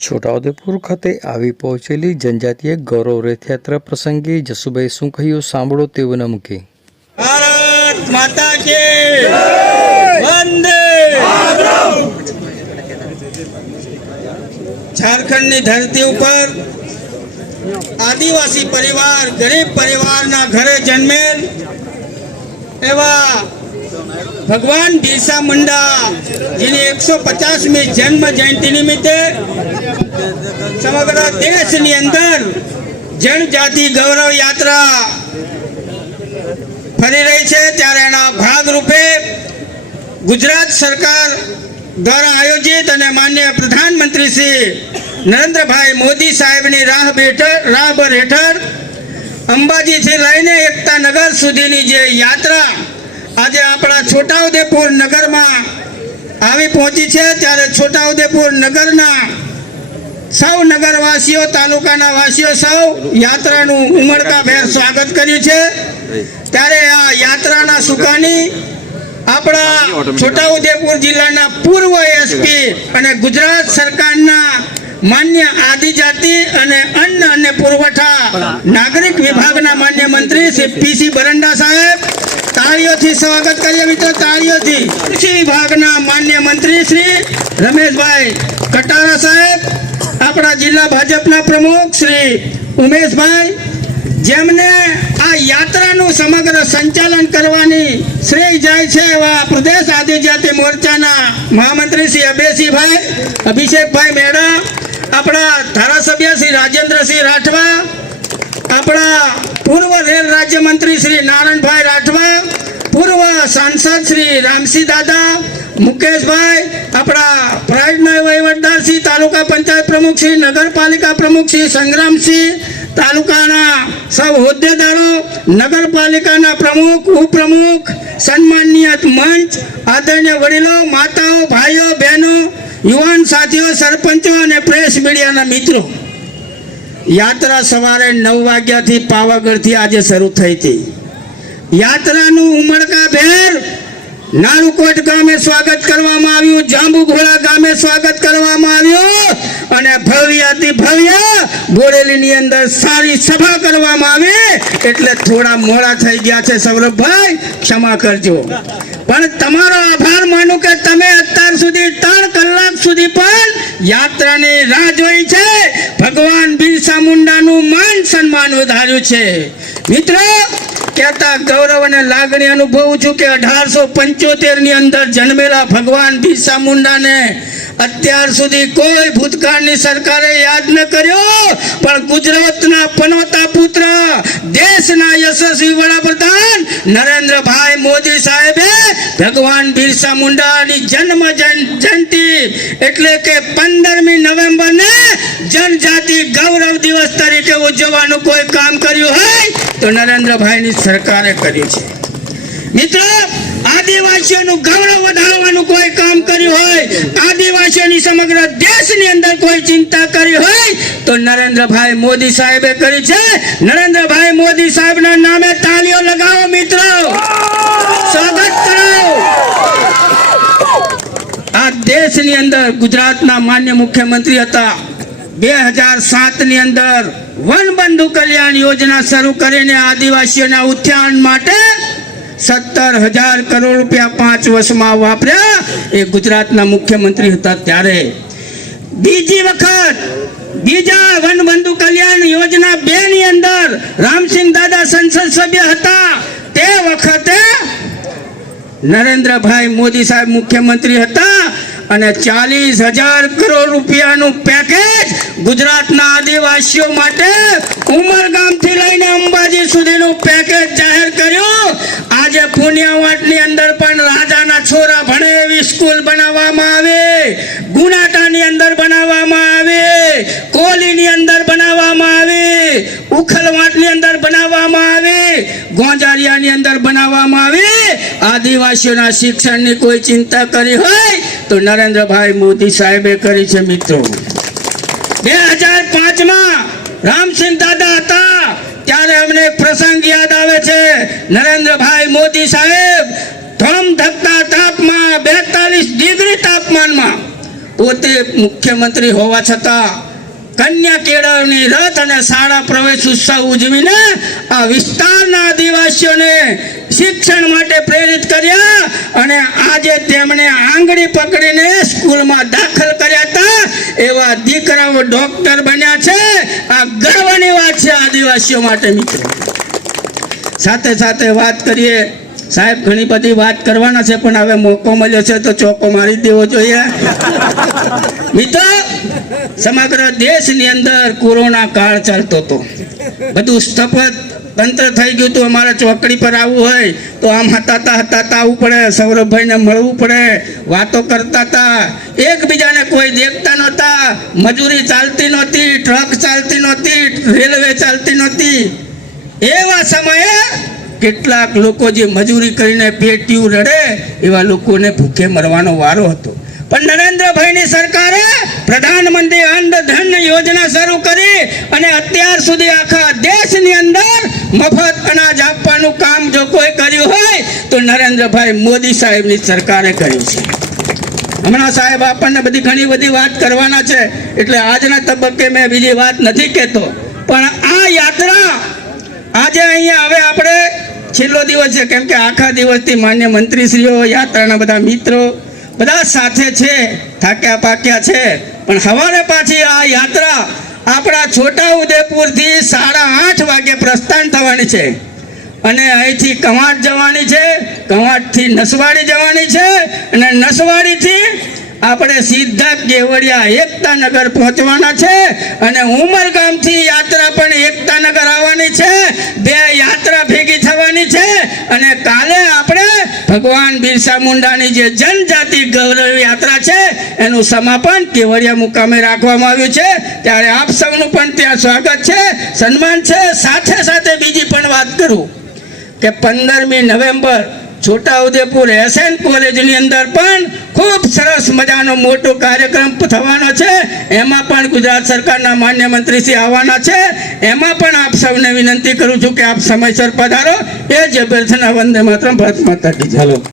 છોટાઉદેપુર ખાતે આવી પહોંચેલી જનજાતીય ગૌરવ રથયાત્રા પ્રસંગે જસુભાઈ શું કહ્યું સાંભળો તેવું મુખે ભારત માતા ઝારખંડની ધરતી ઉપર આદિવાસી પરિવાર, ગરીબ પરિવારના ઘરે જન્મેલ એવા ભગવાન બિરસા મુંડા જેની એકસો પચાસમી જન્મ જયંતિ નિમિત્તે સમગ્ર દેશની અંદર જનજાતિ ગૌરવ યાત્રા ફરી રહી છે. ત્યારે એના ભાગરૂપે ગુજરાત સરકાર દ્વારા આયોજિત અને માન્ય પ્રધાનમંત્રી શ્રી નરેન્દ્રભાઈ મોદી સાહેબની રાહ હેઠળ રાહબર હેઠળ અંબાજીથી લઈને એકતા નગર સુધીની જે યાત્રા આજે આપણા છોટાઉદેપુર નગરમાં આવી પહોંચી છે ત્યારે છોટાઉદેપુર નગરના સૌ નગરવાસીઓ, તાલુકાના વાસીઓ સૌ યાત્રાનું ઉમળકાભેર સ્વાગત કર્યું છે. ત્યારે આ યાત્રાના સુકાની આપણા છોટાઉદેપુર જિલ્લાના પૂર્વ એસપી અને ગુજરાત સરકારના માન્ય આદિજાતિ અને અન્ન અને પુરવઠા નાગરિક વિભાગના માન્ય મંત્રી શ્રી પીસી બરંડા સાહેબ તાળીઓથી સ્વાગત કરીએ મિત્રો તાળીઓથી. કૃષિ વિભાગના માન્ય મંત્રી શ્રી રમેશભાઈ કટારા સાહેબ, આપણા જિલ્લા ભાજપના પ્રમુખ શ્રી ઉમેશભાઈ, જેમને આ યાત્રાનું સમગ્ર સંચાલન કરવાની શ્રેય જાય છે એવા પ્રદેશ આદિજાતિ મોરચાના મહામંત્રી શ્રી અભયસિંહભાઈ, અભિષેકભાઈ મેડા, આપણા ધારાસભ્ય શ્રી રાજેન્દ્રસિંહ રાઠવા, આપણા પૂર્વ રેલ રાજ્યમંત્રી શ્રી નારાયણભાઈ સાંસદ શ્રી રામસિંહ દાદા, મુકેશભાઈ, આપણા પ્રાઇડના વહીવટદાર શ્રી તાલુકા પંચાયત પ્રમુખ શ્રી નગરપાલિકા પ્રમુખ શ્રી સંગ્રામસિંહ, તાલુકાના સૌ હોદ્દેદારો, નગરપાલિકાના પ્રમુખ, ઉપપ્રમુખ સન્માનીય મંચ, આદરણીય વડીલો, માતાઓ, ભાઈઓ, બહેનો, યુવાન સાથીઓ, સરપંચો અને પ્રેસ મીડિયાના મિત્રો. યાત્રા સવારે નવ વાગ્યાથી પાવાગઢથી આજે શરૂ થઈ હતી. યાત્રાનું ઉમળકાભેર નારુકોટ ગામે સ્વાગત કરવામાં આવ્યું, જાંબુઘોડા ગામે સ્વાગત કરવામાં આવ્યું અને ભવ્યાથી ભવ્ય બોરેલીની અંદર સારી સભા કરવામાં આવી એટલે થોડા મોડા થઈ ગયા છે સૌરભભાઈ, ક્ષમા કરજો. પણ તમારો આભાર માનું કે તમે અત્યાર સુધી ત્રણ કલાક સુધી પણ યાત્રાની રાહ જોઈ છે. ભગવાન બિરસા મુંડાનું માન સન્માન વધાર્યું છે. મિત્રો કહેતા ગૌરવ અને લાગણી અનુભવું છું કે અઢારસો પંચોતેરની અંદર જન્મેલા ભગવાન બિરસા મુંડાને અત્યાર સુધી કોઈ ભૂતકાળની સરકારે યાદ ન કર્યો. પણ ગુજરાતના પનોતા પુત્ર, દેશના યશસ્વી વડાપ્રધાન નરેન્દ્રભાઈ મોદી સાહેબે ભગવાન બિરસા મુંડાની જન્મ જન- જયંતિ એટલે કે પંદરમી નવેમ્બરને જનજાતિ ગૌરવ દિવસ તરીકે ઉજવવાનું કોઈ કામ કર્યું હોય તો નરેન્દ્રભાઈની સરકારે કર્યું છે. મિત્રો, આદિવાસીઓનું ગૌરવ વધારવાનું કોઈ કામ કર્યું હોય, આદિવાસીઓની સમગ્ર દેશની અંદર કોઈ ચિંતા કરી હોય, તો નરેન્દ્રભાઈ મોદી સાહેબે કરી છે. નરેન્દ્રભાઈ મોદી સાહેબના નામે તાળીઓ લગાવો, મિત્રો. સ્વાગત કરો આ દેશની અંદર ગુજરાતના માન્ય મુખ્યમંત્રી હતા. બે હજાર સાતની અંદર વનબંધુ કલ્યાણ યોજના શરૂ કરીને આદિવાસીઓના ઉત્થાન માટે સત્તર હજાર કરોડ રૂપિયા પાંચ વર્ષમાં વાપર્યા. એ ગુજરાતના મુખ્યમંત્રી હતા ત્યારે. બીજી વખત, બીજા વનબંધુ કલ્યાણ યોજના બે ની અંદર રામસિંહ દાદા સંસદ સભ્ય હતા. તે વખતે નરેન્દ્રભાઈ મોદી સાહેબ મુખ્યમંત્રી હતા. અને ચાલીસ હજાર કરોડ રૂપિયાનું પેકેજ ગુજરાતના આદિવાસીઓ માટે ઉમરગામથી લઈને અંબાજી સુધીનું પેકેજ જાહેર કર્યું. આજે પુણ્યાવાટની અંદર પણ રાજાના છોરા ભણે એવી સ્કૂલ બનાવવામાં આવે. ગુનાટાની અંદર બનાવવામાં આવે. કોલીની અંદર બનાવવામાં આવે. ઉખલવાટની અંદર બનાવવામાં આવે. ગોંજારિયાની અંદર બનાવવામાં આવે. આદિવાસીઓના શિક્ષણની કોઈ ચિંતા કરી હોય તો નરેન્દ્રભાઈ મોદી સાહેબે કરી છે મિત્રો. બે હજાર પાંચમાં રામસિંહ દાદા હતા. ત્યારે અમને એક પ્રસંગ યાદ આવે છે. નરેન્દ્રભાઈ મોદી સાહેબ ધમ ધકતા તાપમાં બેતાલીસ ડિગ્રી તાપમાનમાં પોતે મુખ્યમંત્રી હોવા છતાં કન્યા કેળવણી રથ અને શાળા પ્રવેશ ઉત્સવ ઉજવીને આ વિસ્તારના આદિવાસીઓને શિક્ષણ માટે પ્રેરિત કર્યા અને આજે તેમણે આંગળી પકડીને સ્કૂલમાં દાખલ કર્યા હતા એવા દીકરાઓ ડોક્ટર બન્યા છે. આ ગર્વની વાત છે આદિવાસીઓ માટે મિત્રો. સાથે સાથે વાત કરીએ. સાહેબ, ઘણી બધી વાત કરવાના છે, પણ હવે મોકો મળ્યો છે તો ચોકો મારી દેવો જોઈએ. મિત્રો સમગ્ર દેશની અંદર કોરોના કાળ ચાલતો હતો. બધું સ્થપત તંત્ર થઈ ગયું હતું. અમારે ચોકડી પર આવવું હોય તો આમ હતાતા હતાતા આવવું પડે. સૌરભભાઈને મળવું પડે. વાતો કરતા હતા એકબીજાને કોઈ દેખતા નહોતા. મજૂરી ચાલતી નહોતી. ટ્રક ચાલતી નહોતી. રેલવે ચાલતી નહોતી. એવા સમયે કેટલાક લોકો જે મજૂરી કરીને પેટ્યું રડે, એવા લોકોને ભૂખે મરવાનો વારો હતો. પણ નરેન્દ્રભાઈની સરકારે પ્રધાનમંત્રી અન્ન ધન યોજના શરૂ કરી અને અત્યાર સુધી આખા દેશની અંદર મફત અનાજ આપવાનું કામ જો કોઈ કર્યું હોય, તો નરેન્દ્રભાઈ મોદી સાહેબની સરકારે કર્યું છે. હમણાં સાહેબ આપણને બધી ઘણી બધી વાત કરવાના છે, એટલે આજના તબક્કે મેં બીજી વાત નથી કહેતો. પણ આ યાત્રા આજે અહીંયા હવે આપણે છેલ્લો દિવસ છે, કેમ કે આખા દિવસથી માન્ય મંત્રીશ્રીઓ, યાત્રાના બધા મિત્રો બધા સાથે છે, થાક્યા પાક્યા છે. પણ સવારે પાછી આ યાત્રા આપણા છોટા ઉદેપુરથી સાડા આઠ વાગે પ્રસ્થાન થવાની છે. અને અહીંથી કવાંટ જવાની છે, કવાંટથી નસવાડી જવાની છે અને નસવાડીથી આપણે સીધા કેવડિયા એકતાનગર પહોંચવાના છે અને ઉમરગામથી યાત્રા પણ એકતાનગર આવવાની છે. બે યાત્રા ભેગી થવાની છે અને કાલે આપણે ભગવાન બિરસા મુંડાની જે જનજાતિ ગૌરવ યાત્રા છે એનું સમાપન કેવડિયા મુકામે રાખવામાં આવ્યું છે. ત્યારે આપ સૌનું પણ ત્યાં સ્વાગત છે. સન્માન છે. સાથે સાથે બીજી પણ વાત કરું કે પંદરમી નવેમ્બર છોટાઉદેપુર એસએન કોલેજની અંદર પણ ખૂબ સરસ મજાનો મોટો કાર્યક્રમ થવાનો છે. એમાં પણ ગુજરાત સરકારના માન્ય મંત્રી શ્રી આવવાના છે. એમાં પણ આપ સૌને વિનંતી કરું છું કે આપ સમયસર પધારો. એ જ વંદે માત્ર ભારત માતા. હાલો.